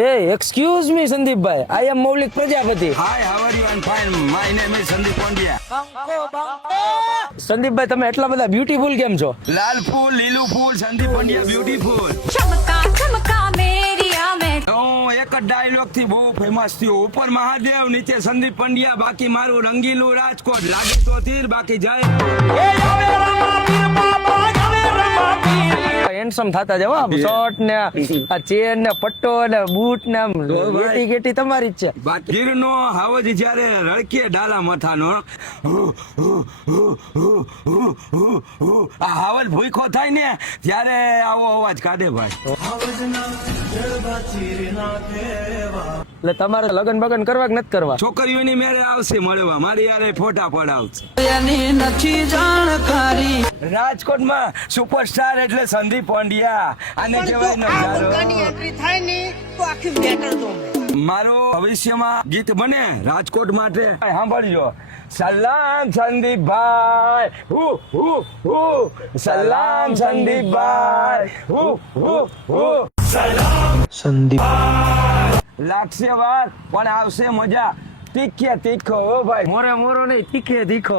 Hey, excuse me, Sandeep bhai. I am Maulik Prajapati. Hi, how are you? I'm fine. My name is Sandeep Pandya. Sandeep ભાઈ તમે એટલા બધા beautiful કેમ છો? લાલ ફૂલ, લીલું ફૂલ, સંદીપ પંડ્યા બ્યુટીફુલ. ચમકા ચમકા મેરી આમે હું એક જ ડાયલોગ થી બહુ ફેમસ થયો. ઉપર મહાદેવ, નીચે સંદીપ પંડ્યા, બાકી મારું રંગીલું રાજકોટ. લાગે તો તીર, બાકી જાય. હેન્ડસમ થતા જાવ શર્ટ ને આ ચેન ને પટ્ટો ને બૂટ ને આમ ગેટી ગેટી તમારી જ છે. બાકી ગીરનો હાવજ જ્યારે રળકે ડાલા મથાનો, આ હાવજ ભૂખો થાય ને ત્યારે આવો અવાજ કાઢે ભાઈ. એટલે તમારે લગન બગન કરવા કે નથી કરવા? છોકરીઓની મેરે આવશે મળવા, મારી યારે ફોટા પડાવશે. રાજકોટમાં સુપરસ્ટાર એટલે સંદીપ પંડ્યા. આને કહેવાય નજારો. એન્ટ્રી થાય ને તો આખી બેટર દો મારો ભવિષ્યમાં ગીત બને રાજકોટ માટે સાંભળજો. સલામ સંદીપભાઈ, હુ હુ હુ, સલામ સંદીપભાઈ, હુ હુ હુ. સંદીપ લાગશે વાર પણ આવશે મજા. તીખે તીખો હો ભાઈ, મોરે મોરો નહીં તીખે તીખો.